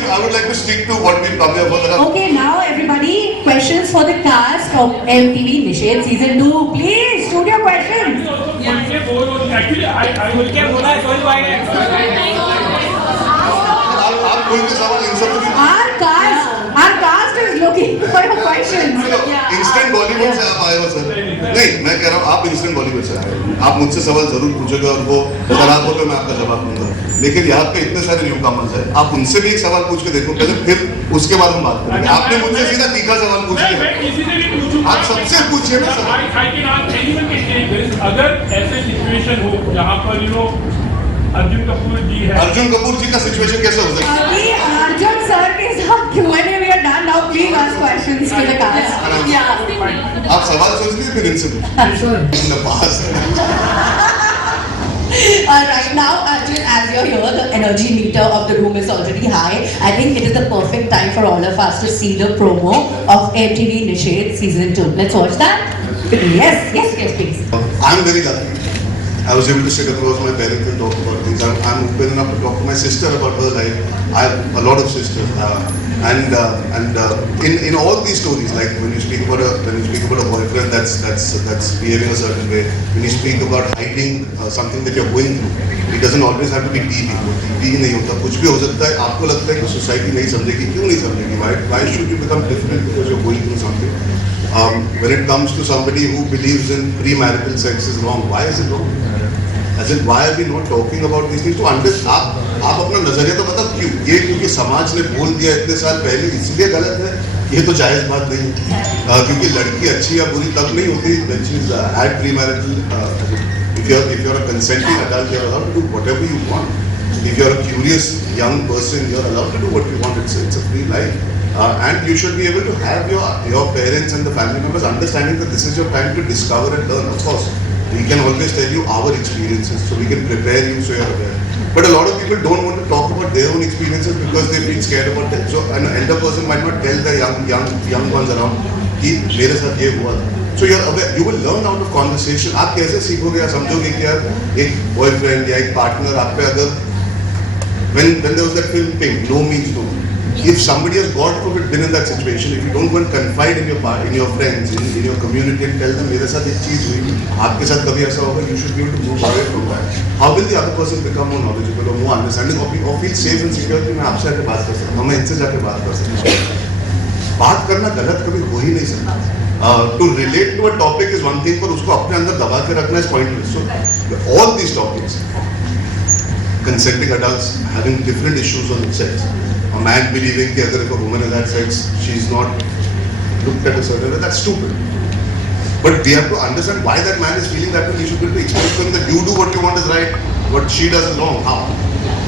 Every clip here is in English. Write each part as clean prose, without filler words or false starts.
would like to stick to what we come here for. Okay, now everybody, questions for the cast of MTV Nishad Season 2. Please, studio questions. Actually, I will get what I told आप कोई के सवाल इन सब Our cast is looking for your questions. Instant Bollywood से आप आए हो sir? नहीं, मैं कह रहा हूँ आप इंस्टेंट बॉलीवुड से आए हो। आप मुझसे सवाल जरूर पूछोगे और वो खराब हो तो मैं आपका जवाब दूंगा। लेकिन यहाँ पे इतने सारे न्यू कमर्स हैं, आप उनसे भी एक सवाल पूछ के देखो पहले, फिर उसके बाद हम बात करेंगे। आपने मुझसे सीधा तीखा सवाल पूछ लिया। आप सबसे पूछिए ना सवाल। अगर ऐसे सिचुएशन हो जहाँ पर अर्जुन कपूर जी है, अर्जुन कपूर जी का सिचुएशन कैसे हो सकता है? अभी अर्जुन सर के साथ Q&A we are done now. Please ask questions to the cast. Yeah. आप सवाल सोच लीजिए फिर इनसे पूछिए। पास Right now, Arjun, as you're here, the energy meter of the room is already high. I think it is the perfect time for all of us to see the promo of MTV Nishad Season 2. Let's watch that. Yes, please. I'm very lucky. I was able to sit across my parents and talk about things. I'm open enough to talk to my sister about her life. I have a lot of sisters, and in all these stories, like when you speak about a boyfriend that's behaving a certain way, when you speak about hiding something that you're going through, it doesn't always have to be TV. TV नहीं होता, कुछ भी हो सकता है। आपको लगता है कि सोसाइटी नहीं समझेगी, क्यों नहीं समझेगी? Why should you become different because you're going through something? When it comes to somebody who believes in premarital sex is wrong, why is it wrong? As in, why are we not talking about these things? To understand, आप अपना नजरिया तो बताओ क्यों? ये क्योंकि समाज ने बोल दिया इतने साल पहले, इसलिए गलत है? ये तो जायज बात नहीं, क्योंकि लड़की अच्छी या बुरी तब नहीं होती when she's had premarital. If you're a consenting adult, you're allowed to do whatever you want. If you're a curious young person, you're allowed to do what you want. It's a free life. And you should be able to have your parents and the family members understanding that this is your time to discover and learn. Of course, we can always tell you our experiences, so we can prepare you so you're aware. But a lot of people don't want to talk about their own experiences because they feel scared about them. So an elder person might not tell the young ones around कि मेरे साथ ये हुआ था. So you're aware. You will learn out of conversation. आप कैसे सीखोगे या समझोगे कि यार एक boyfriend या एक partner आप पे अगर when there was that film Pink, No Means No. If somebody has God forbid been in that situation, if you don't go and confide in your friends, in your community and tell them मेरे साथ एक चीज हुई, आपके साथ कभी ऐसा होगा, you should be able to move away from that. How will the other person become more knowledgeable or more understanding or feel safe and secure कि मैं आपसे आके बात कर सकता हूँ, मैं इनसे जाके बात कर सकता हूँ? बात करना गलत कभी हो ही नहीं सकता. To relate to a topic is one thing, पर उसको अपने अंदर दबा के रखना is pointless. So all these topics, consenting adults having different issues on sex. A man believing that if a woman has had sex, she's not looked at a certain way, that's stupid. But we have to understand why that man is feeling that way. We should be able to explain to him that you do what you want is right, what she does is wrong. How?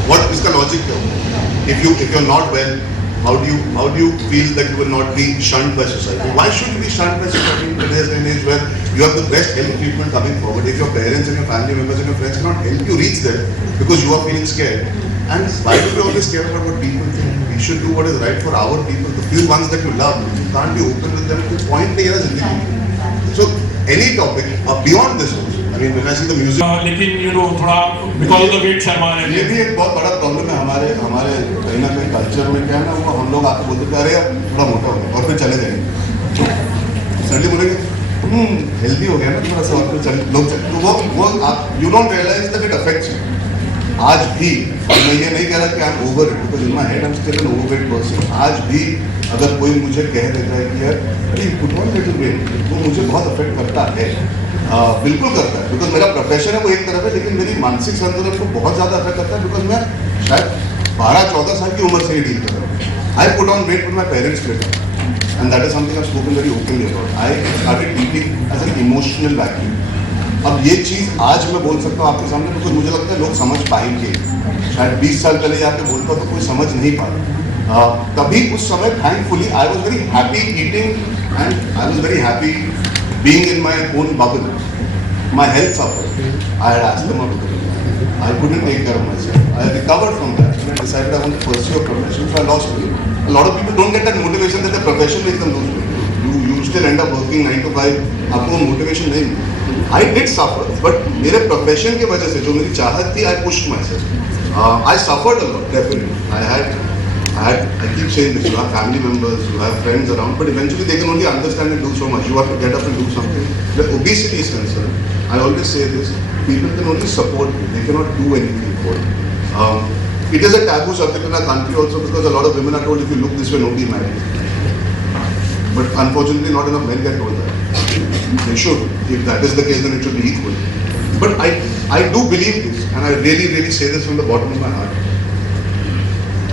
What is the logic there? If you're not well, how do you feel that you will not be shunned by society? Why should you be shunned by society in today's day and age where you have the best health treatment coming forward? If your parents and your family members and your friends cannot help you reach there because you are feeling scared, and why do we always care about what people think? We should do what is right for our people, the few ones that you love. You can't be open with them. The point नहीं है ज़िंदगी. So any topic beyond this also. I mean, when I see the music. लेकिन थोड़ा because of the weight Sharma है. ये भी एक बहुत बड़ा प्रॉब्लम है हमारे कहीं ना कहीं कल्चर में. क्या है ना, वो हम लोग आपको बोलते हैं अरे यार थोड़ा मोटा हो गया और फिर चले जाएंगे. सडनली बोलेंगे हेल्दी हो गया ना थोड़ा सा और फिर चले लोग तो वो आप you don't realise that it affects you. आज भी मैं ये नहीं कह रहा कि I am over it because in my head I am still an overweight person. आज भी अगर कोई मुझे कह देता है कि यार अरे पुट ऑन लिटिल वेट, वो मुझे बहुत अफेक्ट करता है. बिल्कुल करता है बिकॉज मेरा प्रोफेशन है वो एक तरफ है, लेकिन मेरी मानसिक संतुलन को बहुत ज़्यादा अफेक्ट करता है बिकॉज मैं शायद 12-14 साल की उम्र से ही डील कर रहा हूँ. I put on weight with my parents later and that is something I spoken very openly about. I started eating as an emotional vacuum. अब ये चीज़ आज मैं बोल सकता हूँ आपके सामने बिकॉज मुझे लगता है लोग समझ पाएंगे. शायद 20 साल पहले जाके बोलता तो कोई समझ नहीं पाता. तभी उस समय thankfully I was very happy eating and I was very happy being in my own bubble. My health suffered. I had asthma. I couldn't take care of myself. I recovered from that and I decided I want to pursue a profession, so I lost weight. A lot of people don't get that motivation that the profession makes them lose weight. You still end up working 9 to 5. आपको motivation नहीं मिली. I did suffer, but मेरे profession की वजह से जो मेरी चाहत थी, I pushed myself. I suffered a lot, definitely. I had I keep saying this, you have family members, you have friends around, but eventually they can only understand and do so much. You have to get up and do something. Where obesity is concerned, I always say this, people can only support you, they cannot do anything for you. It is a taboo subject in our country also because a lot of women are told if you look this way, nobody marries. But unfortunately, not enough men get told that. They should. If that is the case, then it should be equal. But I do believe this, and I really, really say this from the bottom of my heart.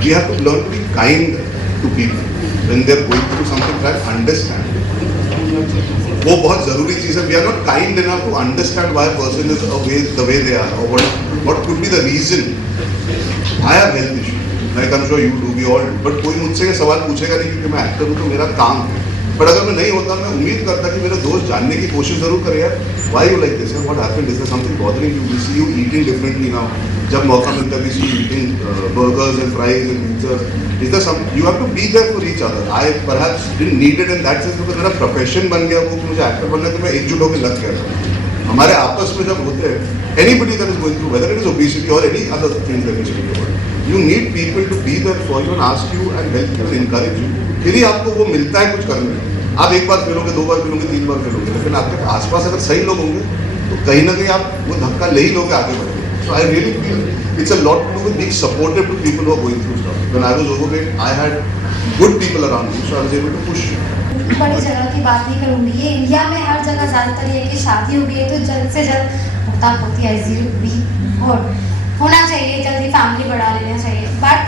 We have to learn to be kind to people when they are going through something. Try to understand. वो बहुत ज़रूरी चीज़ है. We are not kind enough to understand why a person is the way they are, or what could be the reason. I have health issues, like I'm sure you do, we all do. But कोई मुझसे ये सवाल पूछेगा नहीं क्योंकि मैं actor हूँ तो मेरा काम है. But अगर मैं नहीं होता, मैं उम्मीद करता कि मेरे दोस्त जानने की कोशिश जरूर करे यार. Why you like this? What happened? Is there something bothering you? We see you eating differently now. जब मौका मिलता है, we see you eating burgers and fries and pizzas. Is there some? You have to be there for each other. I perhaps didn't need it in that sense because मेरा profession बन गया वो कि मुझे एक्टर बनना है तो मैं एकजुट होकर लग गया था. हमारे आपस में जब होते हैं, anybody that is going through, whether it is obesity or any other things that we speak about, you need people to be there for you and ask you and help you and encourage you. फिर ही आपको वो मिलता है कुछ करने. आप एक बार मिलोगे, 2 बार मिलोगे, 3 बार मिलोगे, लेकिन आपके आसपास अगर सही लोग होंगे तो कहीं ना कहीं आप वो धक्का ले ही लोगे आगे बढ़ोगे. So I really feel it's a lot to do with being supportive to people who are going through stuff. When I was overweight, I had good people around me, so I was able to push. बड़ी जगह की बात नहीं करूँगी. ये India में हर जगह ज़्यादातर ये कि शादी हो गई है तो जल्द से जल्द होता होती है भी और होना चाहिए, जल्दी फैमिली बढ़ा लेना चाहिए. बट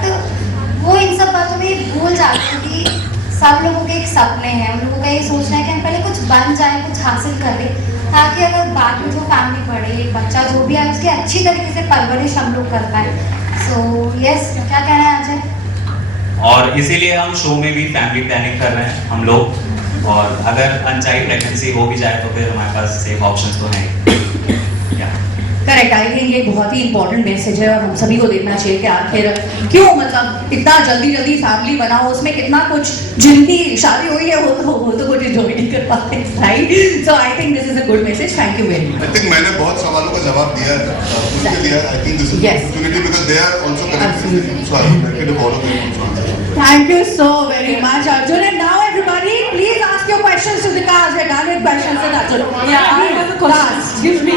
वो इन सब बातों में भूल जाते हैं कि सब लोगों के एक सपने हैं. उन लोगों का ये सोचना है कि हम पहले कुछ बन जाए, कुछ हासिल कर लें, ताकि अगर बाद में जो फैमिली बढ़े, बच्चा जो भी है उसकी अच्छी तरीके से परवरिश हम लोग कर पाए. सो यस, क्या कहना है अजय? और इसीलिए हम शो में भी फैमिली प्लानिंग कर रहे हैं हम लोग. और अगर अनचाही प्रेगनेंसी हो भी जाए तो फिर हमारे पास सेफ ऑप्शंस तो हैं. करेक्ट. आई थिंक ये बहुत ही इंपॉर्टेंट मैसेज है और हम सभी को देखना चाहिए कि आखिर क्यों मतलब इतना जल्दी फैमिली बनाओ, उसमें कितना कुछ जिनकी शादी हुई है वो तो कुछ एंजॉय नहीं कर पाते, right? So I think this is a good message. Thank you very much. I think मैंने बहुत सवालों का जवाब दिया है. उनके लिए I think this is Yes. an opportunity because they are also connected with you. So I would like to follow them also answer. Thank you so very much, Arjun. And now everybody, please ask your questions to the cast. We're done with questions with Arjun. Yeah, I have a question. Excuse me.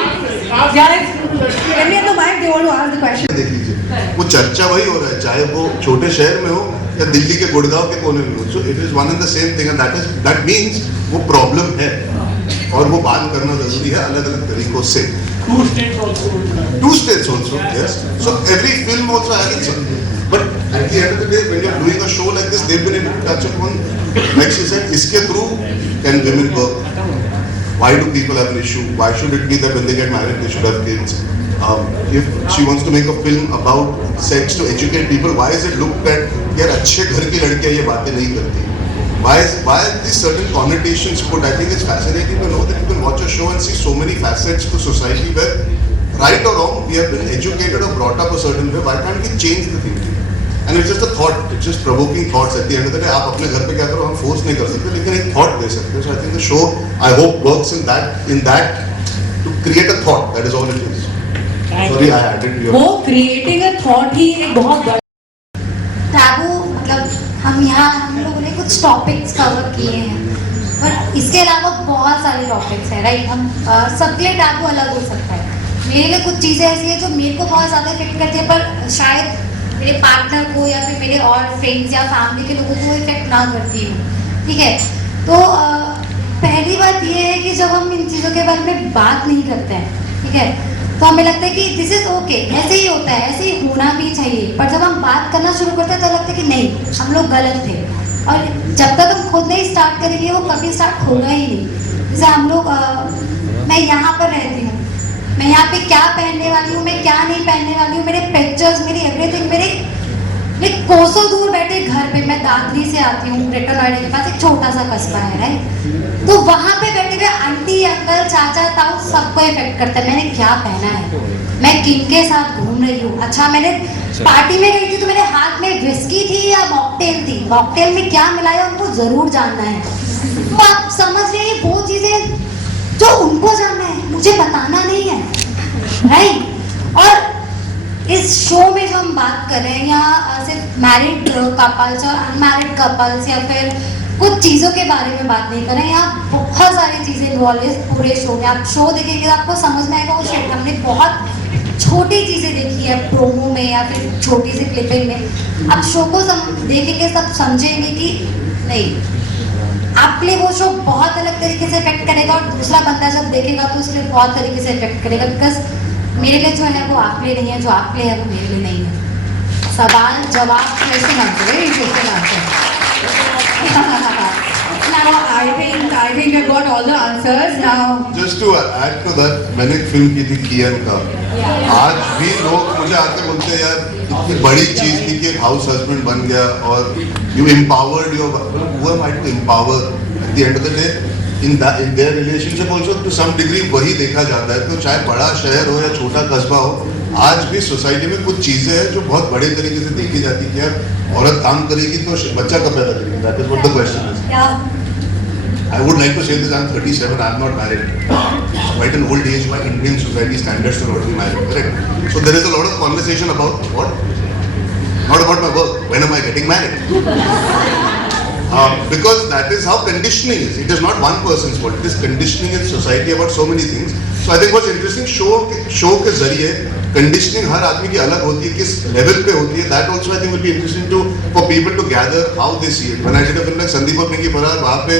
Guys, can we have the mic? They want to ask the question. देख लीजिए, वो चर्चा वही हो रहा है, चाहे वो छोटे शहर में हो या दिल्ली के गुड़गांव के कोने में हो. So it is one and the same thing, and that means वो प्रॉब्लम है और वो बात करना जरूरी है अलग-अलग तरीकों से. 2 states also. 2 states also, yes. So every film also has its. But at the end of the day, when you're doing a show like this, they've been able to touch upon, like she said, इसके through can women work? Why do people have an issue? Why should it be that when they get married they should have kids? If she wants to make a film about sex to educate people, why is it looked at यार अच्छे घर की लड़कियां ये बातें नहीं करती? Why are these certain connotations put? I think it's fascinating to know that you can watch a show and see so many facets to society where, right or wrong, we have been educated or brought up a certain way. Why can't we change the thinking? And it's just a thought. It's just provoking thoughts. At the end of the day, आप अपने घर पे क्या करो, हम force नहीं कर सकते, लेकिन एक thought दे सकते हैं. So I think the show, I hope, works in that to create a thought. That is all it is. Sorry, I added to your. वो creating a thought ही एक बहुत बड़ा. टैबू मतलब हम लोगों ने कुछ टॉपिक्स कवर किए हैं, बट इसके अलावा बहुत सारे टॉपिक्स हैं, राइट? हम सबके लिए टैबू अलग हो सकता है. मेरे लिए कुछ चीज़ें ऐसी हैं जो मेरे को बहुत ज़्यादा इफेक्ट करती है, पर शायद मेरे पार्टनर को या फिर मेरे और फ्रेंड्स या फैमिली के लोगों को इफेक्ट ना करती हूँ. ठीक है, तो पहली बात ये है कि जब हम इन चीज़ों के बारे में बात नहीं करते हैं, ठीक है, तो हमें लगता है कि दिस इज ओके, ऐसे ही होता है, ऐसे ही होना भी चाहिए. पर जब हम बात करना शुरू करते हैं तो लगता है कि नहीं, हम लोग गलत थे. और जब तक हम खुद नहीं स्टार्ट करेंगे वो कभी स्टार्ट होगा ही नहीं. जैसे हम लोग मैं यहाँ पर रहती हूँ, मैं यहाँ पे क्या पहनने वाली हूँ, मैं क्या नहीं पहनने वाली हूँ, मेरे पिक्चर्स, मेरी एवरीथिंग, मेरे कोसों दूर बैठे घर पे, मैं दादरी से आती हूँ, ग्रेटर नोएडा के पास एक छोटा सा कस्बा है, राइट? तो वहाँ पे बैठे हुए आंटी अंकल चाचा ताऊ सबको इफेक्ट करता है. मैंने क्या पहना है, मैं किनके साथ घूम रही हूँ. अच्छा, मैंने पार्टी में गई थी तो मेरे हाथ में विस्की थी या मॉकटेल थी, मॉकटेल में क्या मिलाया उनको जरूर जानना है. तो आप समझ रहे हैं, वो चीजें जो उनको जानना है मुझे बताना नहीं है, राइट? और इस शो में जो हम बात कर रहे हैं यहाँ सिर्फ मैरिड कपल्स और अनमैरिड कपल्स या फिर कुछ चीज़ों के बारे में बात नहीं कर रहे हैं, यहाँ बहुत सारी चीज़ें इन्वॉल्व है पूरे शो में। आप शो देखेंगे तो आपको समझ में आएगा वो शो हमने बहुत छोटी चीज़ें देखी है प्रोमो में या फिर छोटी सी क्लिपिंग में। आप शो को देखेंगे सब समझेंगे कि नहीं, आपके लिए वो शो बहुत अलग तरीके से इफेक्ट करेगा और दूसरा बंदा जब देखेगा तो उसके लिए बहुत तरीके से इफेक्ट करेगा। बिकॉज मेरे लिए जो है वो आपके लिए नहीं है, जो आपके लिए है वो मेरे लिए नहीं है। सवाल जवाब Interesting answer, very interesting answer. Now, I think you've got all the answers. Now, Just to add to that, मैंने एक फिल्म की थी कियन का। आज भी लोग मुझे आके बोलते हैं यार इतनी बड़ी चीज थी कि एक हाउस हस्बैंड बन गया और you empowered your who am I to empower at the end of the day in their relationship also to some degree वही देखा जाता है। तो चाहे बड़ा शहर हो या छोटा कस्बा हो, आज भी सोसाइटी में कुछ चीजें हैं जो बहुत बड़े तरीके से देखी जाती है कि औरत काम करेगी तो बच्चा कब पैदा करेगी। That is what the question is. I would like to say this, I'm 37, I'm not married. Quite an old age by Indian society standards to not be married, correct? So there is a lot of conversation about what? Not about my work. When am I getting married? Because that is how conditioning is. It is not one person's fault. It is conditioning in society about so many things. So I think what's interesting, show के जरिए conditioning हर आदमी की अलग होती है, किस level पे होती है. That also I think will be interesting for people to gather how they see it. When I did a film like Sandeep और पिंकी फरार, वहाँ पे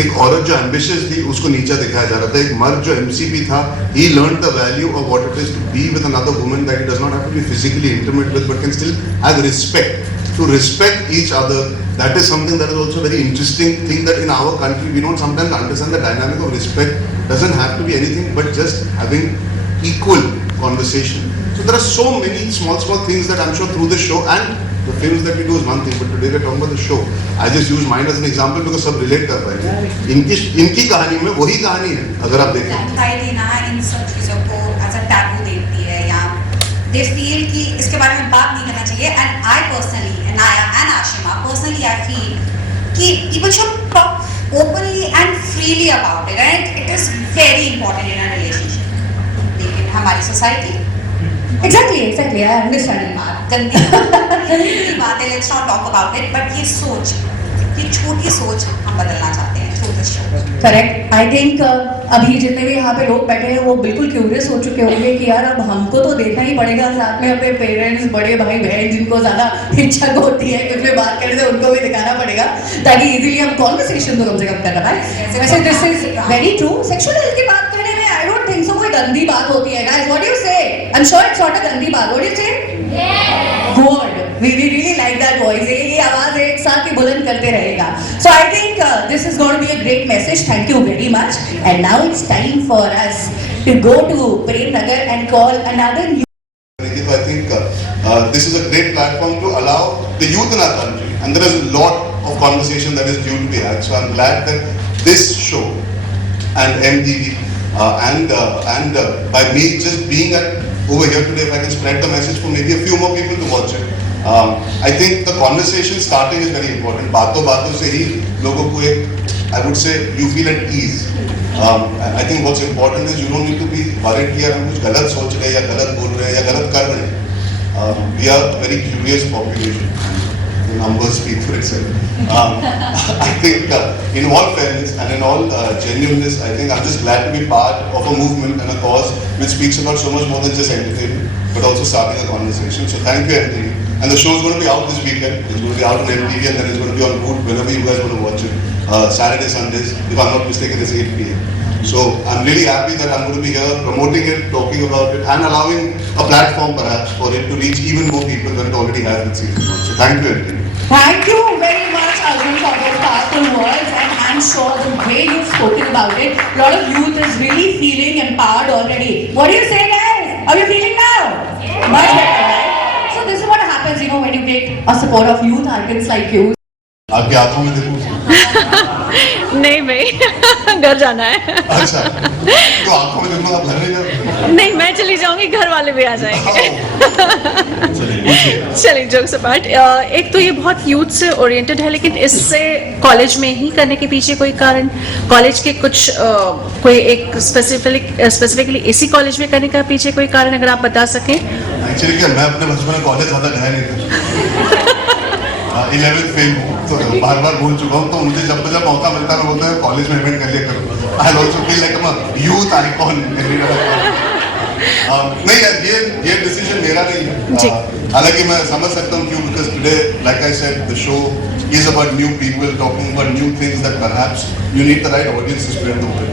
एक औरत जो ambitious थी उसको नीचा दिखाया जा रहा था. एक मर्द जो MCP था, he learned the value of what it is to be with another woman that he does not have to be physically intimate with, but can still have respect. To respect each other, that is something that is also a very interesting thing that in our country we don't sometimes understand the dynamic of respect. Doesn't have to be anything but just having equal conversation. So there are so many small things that I'm sure through the show and the films that we do is one thing, but today we're talking about the show. I just use mine as an example because सब relate कर पाएंगे. इनकी कहानी में वही कहानी है अगर आप देखें. जानकारी देना इन सब चीज़ों को एज अ टैबू देखती है या दे फील कि इसके बारे में बात नहीं करना चाहिए. And I personally and Ashima personally I feel कि people should talk openly and freely about it, and it is very important in a relationship. लेकिन हमारी सोसाइटी exactly, I understand. गंदी बात है, let's not talk about it, but ये सोच, ये छोटी सोच हम बदलना चाहते हैं through this show. Correct. I think अभी जितने भी यहाँ पे लोग बैठे हैं वो बिल्कुल क्यूरियस हो चुके होंगे कि यार अब हमको तो देखना ही पड़ेगा, साथ में अपने पेरेंट्स, बड़े भाई बहन जिनको ज्यादा इच्छा होती है कुछ भी बात करने से उनको भी दिखाना पड़ेगा ताकि इजीली हम कॉन्वर्सेशन तो कम से कम कर पाए. वैसे this is very true. Sexual health की बात करने में आई डोंट थिंक सो कोई गंदी बात होती है. गाइस व्हाट डू यू से? I am sure it's not a गंदी बात. व्हाट डू यू से? Good. We really like that voice. ये आवाज एक साथ ही बुलंद करते रहेगा. So I think this is going to be a great message. Thank you very much. And now it's time for us to go to Prem Nagar and call another. I think this is a great platform to allow the youth in our country, and there is a lot of conversation that is due to be had. So I'm glad that this show and MTV and by me just being over here today, if I can spread the message for maybe a few more people to watch it. I think the conversation starting is very important. बातों से ही लोगों को एक, I would say, you feel at ease. I think what's important is you don't need to be worried कि यार हम कुछ गलत सोच रहे हैं या गलत बोल रहे हैं या गलत कर रहे हैं. We are a very curious population. The numbers speak for itself. I think in all fairness and in all genuineness, I think I'm just glad to be part of a movement and a cause which speaks about so much more than just entertainment, but also starting a conversation. So thank you, MTV. And the show is going to be out this weekend. It's going to be out on MTV and then it's going to be on Voot whenever you guys want to watch it. Saturday, Sundays, if I'm not mistaken, it's 8 p.m. So I'm really happy that I'm going to be here promoting it, talking about it, and allowing a platform perhaps for it to reach even more people than it already has with season 1. So thank you, MTV. Thank you very much, Arjun, for those powerful words, and I'm sure the way you've spoken about it, a lot of youth is really feeling empowered already. What do you say, guys? Are you feeling now? Yeah. Much better, right? So this is what happens, when you get a support of youth icons like you. आपकी आंखों में देखूं? नहीं भाई घर जाना है. अच्छा, तो आंखों में देखूं आप घर नहीं जाओगे? नहीं, मैं चली जाऊंगी, घर वाले भी आ जाएंगे. चलिए जोक्स अपार्ट. एक तो ये बहुत यूथ से ओरिएंटेड है, लेकिन इससे कॉलेज में ही करने के पीछे कोई कारण, कॉलेज के कुछ कोई एक स्पेसिफिकली इसी कॉलेज में करने का पीछे कोई कारण अगर आप बता सकें. एक्चुअली क्या मैं अपने बचपन में कॉलेज ज़्यादा गया नहीं था 11th फेल तो बार बार बोल चुका हूँ, तो मुझे जब जब मौका मिलता है मैं बोलता हूँ कॉलेज में इवेंट कर लिया करो. I also feel like a youth icon. नहीं यार, ये डिसीजन मेरा नहीं है. हालांकि मैं समझ सकता हूँ क्यों, because today like I said the show is about new people talking about new things that perhaps you need the right audience to spread the word.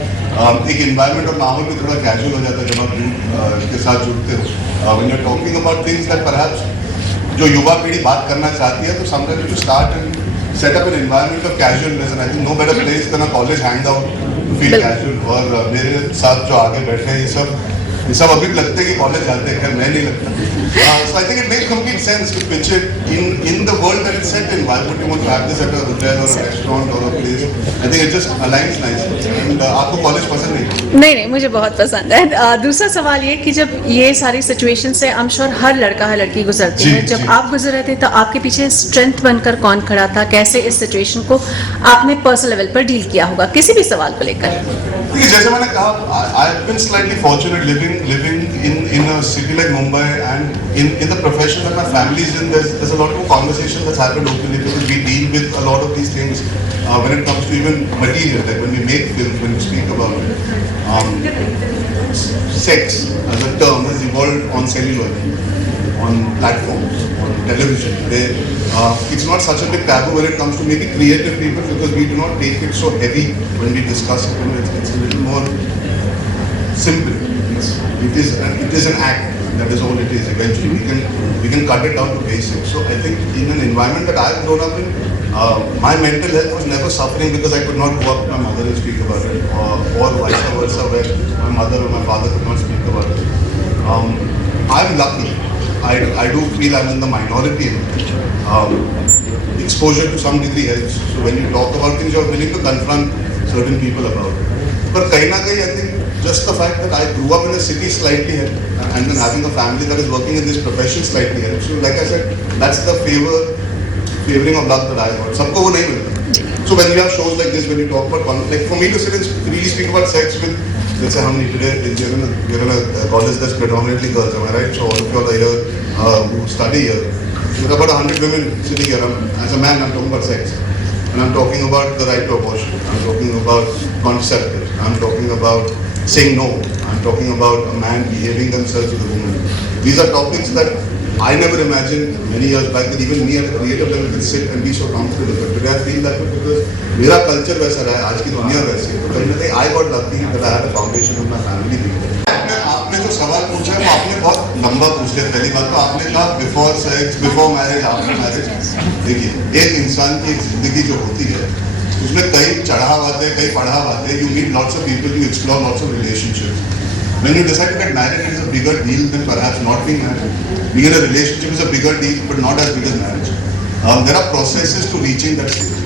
एक environment और माहौल भी थोड़ा casual हो जाता है जब आप youth के साथ जुड़ते हो. When you're talking about things that perhaps जो युवा पीढ़ी बात करना चाहती है, तो sometimes you start and set up an environment of casualness, and I think no better place than a college hangout to feel casual. और मेरे साथ जो आगे बैठे हैं ये सब अभी भी लगते हैं कि कॉलेज जाते हैं, खैर मैं नहीं लगता. So I think it makes complete sense to pitch it in the world that it's set in. Why would you want to have this at a hotel or a restaurant or a place? I think it just aligns nicely. And आपको college पसंद नहीं? नहीं, मुझे बहुत पसंद है. दूसरा सवाल ये कि जब ये सारी सिचुएशन से आई एम श्योर हर लड़का हर लड़की गुजरती जी, है, जब जी. आप गुजर रहे थे तो आपके पीछे स्ट्रेंथ बनकर कौन खड़ा था? कैसे इस सिचुएशन को आपने पर्सनल लेवल पर डील किया होगा किसी भी सवाल को लेकर? देखिए, जैसे मैंने कहा, I've been slightly fortunate living in a city like Mumbai, and in the profession that my family is in, there's a lot of conversation that's happened openly, because we deal with a lot of these things when it comes to even material, like when we make films, when we speak about it. Sex as a term has evolved on celluloid, on platforms, on television. It's not such a big taboo when it comes to maybe creative people, because we do not take it so heavy when we discuss it. It's a little more simple. It is an act. That is all it is. Eventually, we can cut it down to basics. So I think in an environment that I've grown up in, my mental health was never suffering because I could not go up to my mother and speak about it, or vice versa, where my mother or my father could not speak about it. I'm lucky. I do feel I'm in the minority. Exposure to some degree helps. So when you talk about things, you're willing to confront certain people about it. But kahin na kahin, I think just the fact that I grew up in a city slightly helped, and then having a family that is working in this profession slightly helps. So like I said, that's the favoring of luck that I got. Sabko wo nahi milta. So when you have shows like this, when you talk about conflict, like for me to sit and really speak about sex with, let's say how many today, we're in a college that's predominantly girls, am I right? So all of you are here who study here. There are about 100 women sitting here. As a man, I'm talking about sex. And I'm talking about the right to abortion. I'm talking about contraceptives. I'm talking about saying no. I'm talking about a man behaving themselves with a woman. These are topics that I never imagined many years back that even me at a creative level could sit and be so comfortable. But today I feel that way because मेरा culture वैसा रहा है, आज की दुनिया वैसी है. तो कहीं ना कहीं I got lucky that I had a foundation of my family. आपने जो सवाल पूछा है वो आपने बहुत लंबा पूछ लिया. पहली बात तो आपने कहा before sex, before marriage, after marriage. देखिए, एक इंसान की जिंदगी जो होती है उसमें कई चढ़ाव आते हैं, कई पढ़ाव आते हैं. You meet lots of people, you explore lots of relationships. When you decide to get married, it is a bigger deal than perhaps not being married. Being in a relationship is a bigger deal, but not as big as marriage. There are processes to reaching that stage.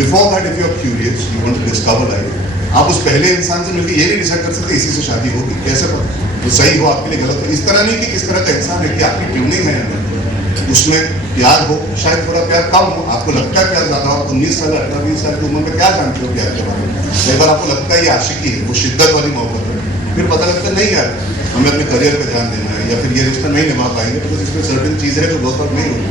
Before that, if you are curious, you want to discover life, आप उस पहले इंसान से मिलकर ये नहीं decide कर सकते इसी से शादी होगी, कैसे हो, वो सही हो आपके लिए गलत हो. इस तरह नहीं कि किस तरह का इंसान है, कि आपकी ट्यूनिंग है अंदर, उसमें प्यार हो, शायद थोड़ा प्यार कम हो, आपको लगता है प्यार ज़्यादा हो. 19 साल 18-20 साल की उम्र में क्या जानते हो प्यार के बारे में? एक बार आपको लगता है ये आशिकी है, वो शिद्दत वाली मोहब्बत है, फिर पता लगता है नहीं यार हमें अपने करियर पे ध्यान देना है, या फिर ये रिश्ता नहीं निभा पाएंगे बिकॉज इसमें सर्टेन चीज़ें हैं जो वर्कआउट नहीं होगी.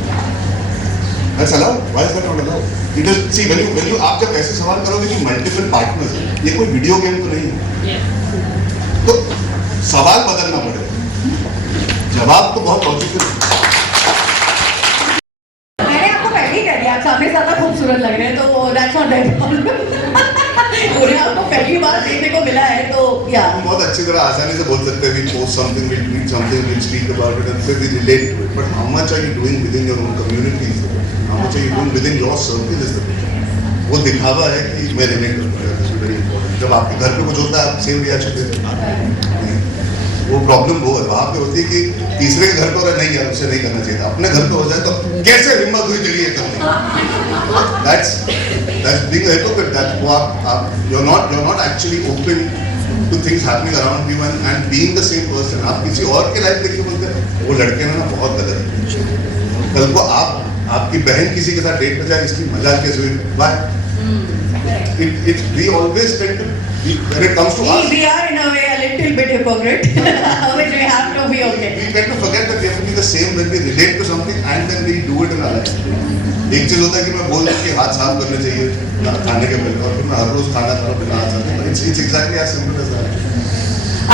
That's allowed. Why is that not allowed? It is, see, when you आप जब ऐसे सवाल करोगे कि मल्टीपल पार्टनर्स हैं, ये कोई वीडियो गेम तो नहीं है. तो सवाल बदलना पड़ेगा, जवाब तो बहुत लॉजिकल है. मैंने आपको पहले ही कह दिया आप सामने ज्यादा खूबसूरत लग रहे हैं, तो that's not their problem. उन्हें आपको पहली बार देखने को मिला है तो या हम बहुत अच्छी तरह आसानी से बोल सकते हैं, we post something, we tweet something, we speak about it, and then we relate to it. But how much are you doing within your own community? How much are you doing within your circle is the question. वो दिखावा है कि मैं relate कर पाया. This is very important. जब आपके घर पे कुछ होता है आप सेम रिएक्शन देते हैं. वो प्रॉब्लम वो है वहाँ पे होती है कि तीसरे के घर पे अगर नहीं यार उसे नहीं करना चाहिए था, अपने घर पे हो जाए तो कैसे हिम्मत हुई तेरी ये करने. That's being a hypocrite. That's वो आप you're not actually open to things happening around you and being the same person. आप किसी और के लाइफ देख के बोलते हैं वो लड़के ना बहुत गलत है. कल को आपकी बहन किसी के साथ डेट पे जाए इसकी मजाक कैसे हुई? Why? We always tend to when it comes to us. we are in a way a little bit hypocrite, which we have to be okay. We tend to forget that we have to be the the same when we relate to something and then we do it in our life. एक चीज होता है कि मैं बोल दूं कि हाथ साफ करने चाहिए खाने के पहले और फिर मैं हर रोज खाना खा रहा हूं बिना हाथ साफ करे. It's exactly as simple as that.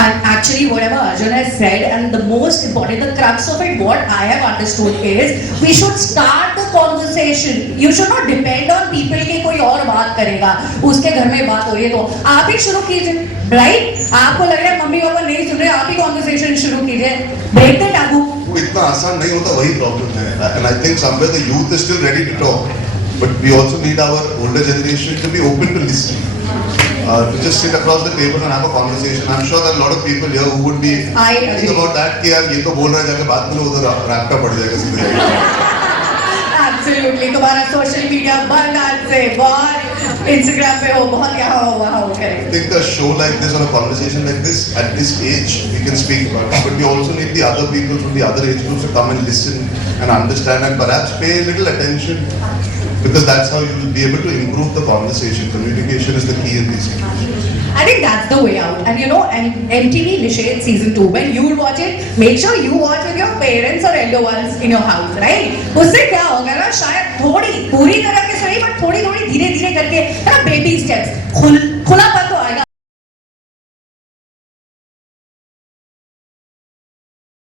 And actually, whatever Arjun has said, and the most important, the crux of it, what I have understood is, we should start the conversation. You should not depend on people कि कोई और बात करेगा, उसके घर में बात हो रही है तो आप ही शुरू कीजिए, right? आपको लग रहा है मम्मी पापा नहीं सुन रहे, आप ही conversation शुरू कीजिए, break the taboo. वो इतना आसान नहीं होता, वही प्रॉब्लम है. And I think somewhere the youth is still ready to talk, but we also need our older generation to be open to listening. To just sit across the table and have a conversation. I'm sure that a lot of people here who would be I agree. thinking about that कि यार ये तो बोल रहा है जाके बात में उधर रैपटा पड़ जाएगा सीधे. Absolutely. तुम्हारा social media बंद आज से, बहुत Instagram पे हो, बहुत यहाँ हो, वहाँ हो करे. I think a show like this or a conversation like this at this age we can speak about it, but we also need the other people from the other age groups to come and listen and understand and perhaps pay a little attention. Because that's how you will be able to improve the conversation. Communication is the key in these situations. I think that's the way out. And you know, and MTV Nishad season 2, when you watch it, make sure you watch with your parents or elder ones in your house, right? उससे क्या होगा ना, शायद थोड़ी पूरी तरह के सही, but थोड़ी थोड़ी धीरे धीरे करके, है ना, baby steps, खुलापन